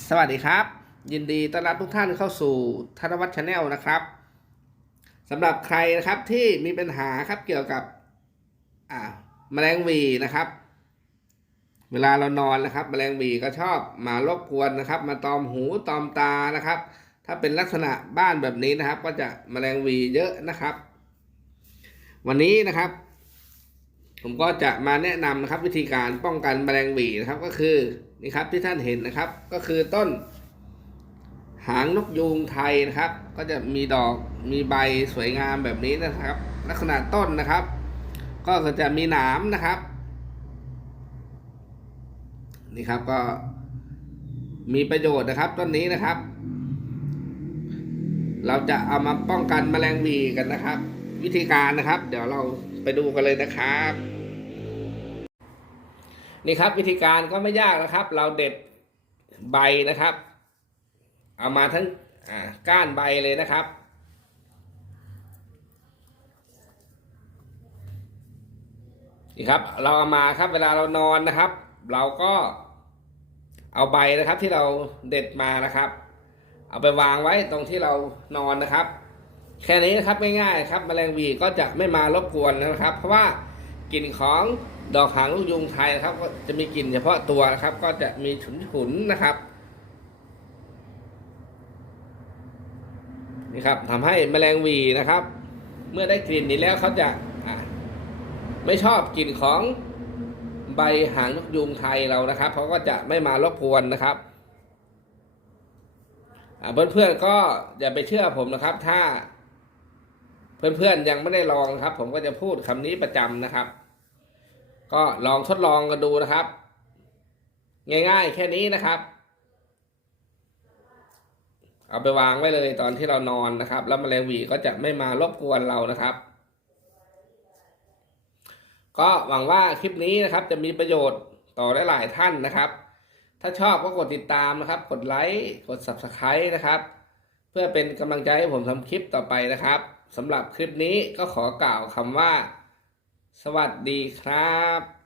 สวัสดีครับ ยินดีต้อนรับทุกท่านเข้าสู่ธนวัฒน์ชาแนลนะครับสำหรับใครนะครับที่มีปัญหาครับเกี่ยวกับอ่าแมลงวีนะครับ เวลาเรานอนนะครับ แมลงวีก็ชอบมารบกวนนะครับ มาตอมหูตอมตานะครับ ถ้าเป็นลักษณะบ้านแบบนี้นะครับ ก็จะแมลงวีเยอะนะครับ วันนี้นะครับ ผมก็จะมาแนะนำนะครับวิธีการป้องกันแมลงหวีนะครับก็คือนี่ครับที่ท่านเห็นนะครับ ก็คือต้น หางนกยูงไทยนะครับ ก็จะมีดอกมีใบสวยงามแบบนี้นะครับ ลักษณะต้นนะครับ ก็จะมีหนามนะครับนี่ครับก็มีประโยชน์นะครับต้นนี้นะครับ เราจะเอามาป้องกันแมลงหวีกันนะครับ วิธีการนะครับ เดี๋ยวเราไปดูกันเลยนะครับ นี่ครับวิธีการก็ไม่ยากนะครับ เราเด็ดใบนะครับ เอามาทั้งก้านใบเลยนะครับนี่ครับ เราเอามาครับเวลาเรานอนนะครับ เราก็เอาใบนะครับที่เราเด็ดมานะครับ เอาไปวางไว้ตรงที่เรานอนนะครับ แค่นี้นะครับง่ายๆครับแมลงวีก็จะไม่มารบกวนนะครับ เพราะว่ากลิ่นของ ดอกหางลูกยุงไทยนะครับ ก็จะมีกลิ่นเฉพาะตัวนะครับ ก็จะมีฉุนๆนนะครับ นี่ครับทำให้แมลงวีนะครับ เมื่อได้กลิ่นนี้แล้วเขาจะไม่ชอบกลิ่นของใบหางนกยูงไทยเรานะครับเขาก็จะไม่มารบกวนนะครับอะเพื่อนๆก็อย่าไปเชื่อผมนะครับ ถ้า เพื่อนๆยังไม่ได้ลองครับ ผมก็จะพูดคำนี้ประจำนะครับ ก็ลองทดลองกันดูนะครับ ง่ายๆ แค่นี้นะครับ เอาไปวางไว้เลยตอนที่เรานอนนะครับ แล้วแมลงวีก็จะไม่มารบกวนเรานะครับ ก็หวังว่าคลิปนี้นะครับจะมีประโยชน์ต่อหลายๆท่านนะครับ ถ้าชอบก็กดติดตามนะครับ กดไลค์กด subscribe นะครับ เพื่อเป็นกำลังใจให้ผมทำคลิปต่อไปนะครับสำหรับคลิปนี้ก็ขอกล่าวคำว่า สวัสดีครับ